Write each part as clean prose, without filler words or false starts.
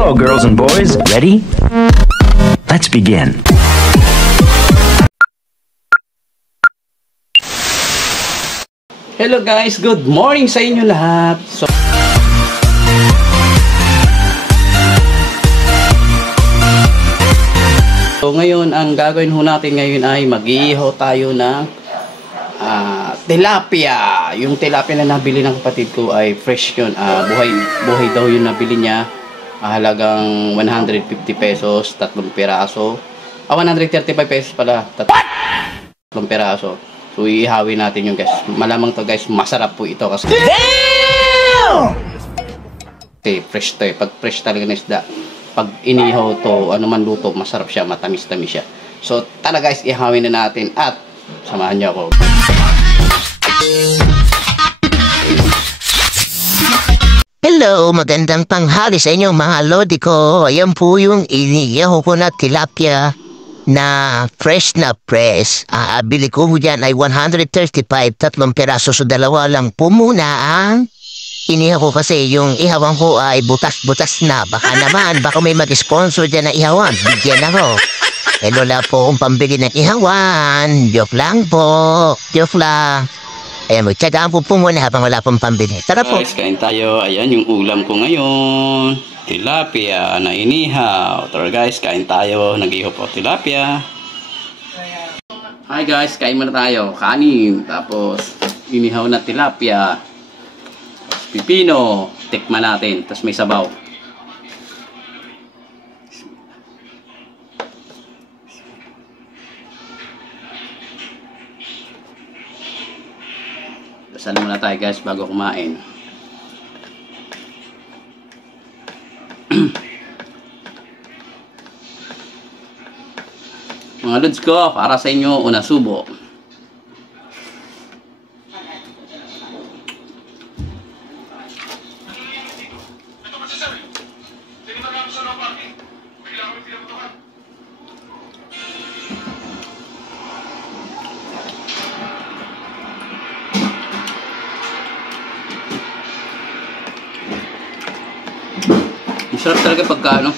Hello, girls and boys. Ready? Let's begin. Hello guys, good morning sa inyo lahat. So ngayon, ang gagawin ho natin ngayon ay mag-iihaw tayo ng tilapia. Yung tilapia na nabili ng kapatid ko ay fresh yun. Buhay daw yung nabili niya. Halagang 150 pesos, 3 piraso. 135 pesos pala, 3 piraso. So iihawin natin yung guys. Malamang to guys, masarap po ito kasi fresh to eh. Pag fresh talaga na isda, pag inihaw to, ano man luto, masarap siya, matamis-tamis siya. So tara guys, ihawin na natin at samahan niyo ako. Hello, magandang tanghali sa inyo mga lodi ko. Ayan po yung inihaw ko na tilapia na fresh na fresh. Bili ko dyan ay 135, 3 peraso. So dalawa lang po muna ang inihaw ko kasi yung ihawan ko ay butas-butas na. Baka may mag-sponsor dyan na ihawan. Bigyan ako. Wala po akong pambili ng ihawan. Joke lang po. Joke lang. Ayan, magtsagaan po muna habang wala pong pambili. Tara po. Guys, kain tayo. Ayan yung ulam ko ngayon. Tilapia na inihaw. Tara guys, kain tayo. Nag-ihaw po tilapia. Hi guys, kain muna tayo. Kanin. Tapos, inihaw na tilapia. Tapos, pipino. Tikman natin. Tapos may sabaw. Dasal muna tayo guys bago kumain. Mga lods ko, para sa inyo, una subo. Masarap talaga pagka ano,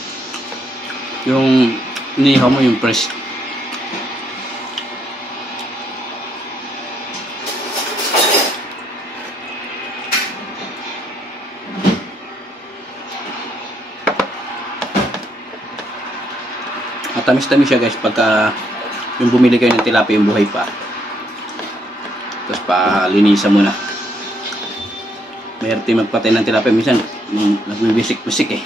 yung inihaw mo yung fresh. Matamis-tamis siya guys pagka yung bumili kayo ng tilapia yung buhay pa. Tapos palinisan mo na. Mayroon tayong magpatay ng tilapia minsan nagbibisik-bisik eh.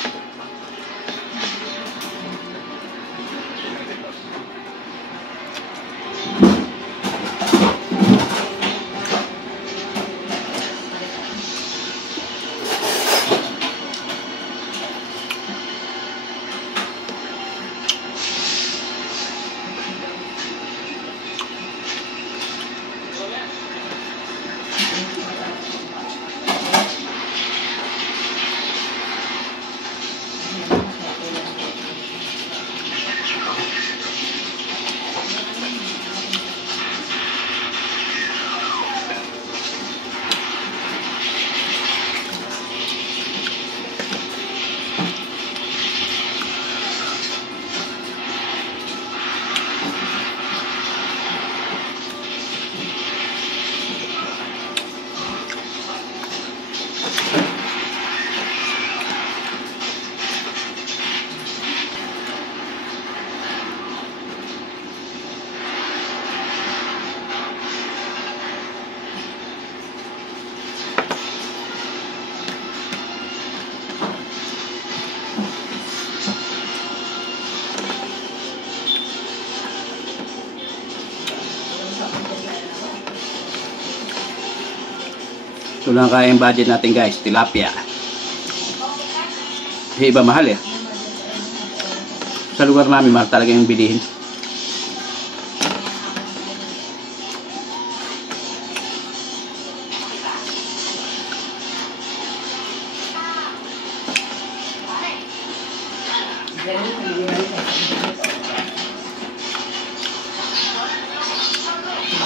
Ito lang kaya yung budget natin guys, tilapia. Iba mahal eh. Sa lugar namin mahal talaga yung bilihin.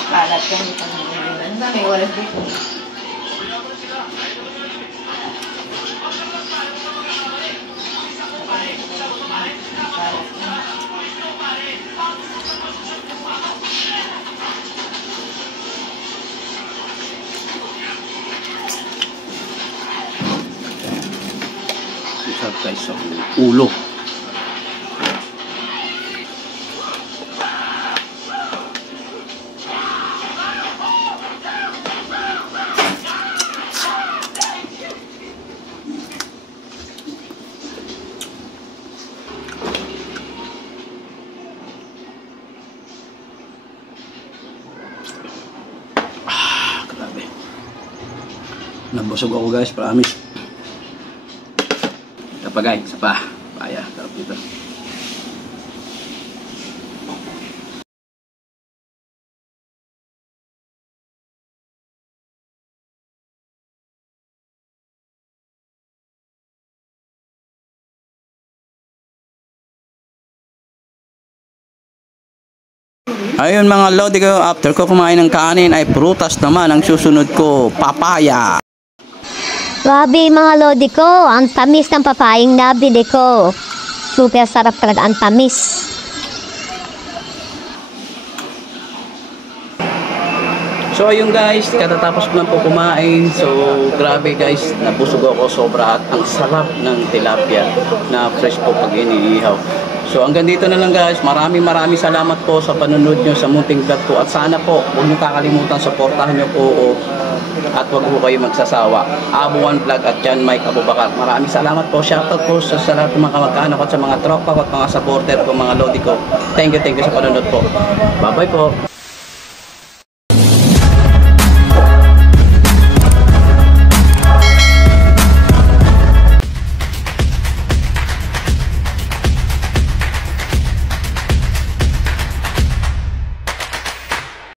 Makalat yan, may oras dito. guys, so, ulo. Grabe. Nabusog ako guys, promise. Ito pa guys, isa pa. Paya, sarap dito. Ayun mga lodi ko, after ko kumain ng kanin ay prutas naman ang susunod ko, papaya. Grabe mga lodi ko, ang tamis ng papayang nabili ko. Super sarap talaga, ang tamis. So ayun guys, katatapos ko lang po kumain. So grabe guys, nabusog ako sobra at ang sarap ng tilapia na fresh po pag iniihaw. So hanggang dito na lang guys, maraming salamat po sa panonood nyo sa munting vlog ko. At sana po, huwag nyo kakalimutan, supportahan nyo po at huwag po kayo magsasawa. Abuan Vlog at John Mike Abubakar. Maraming salamat po, shoutout po sa lahat ng mga kamag-anak ko at sa mga tropa ko at mga supporter ko, mga lodi ko. Thank you sa panonood po. Bye bye po.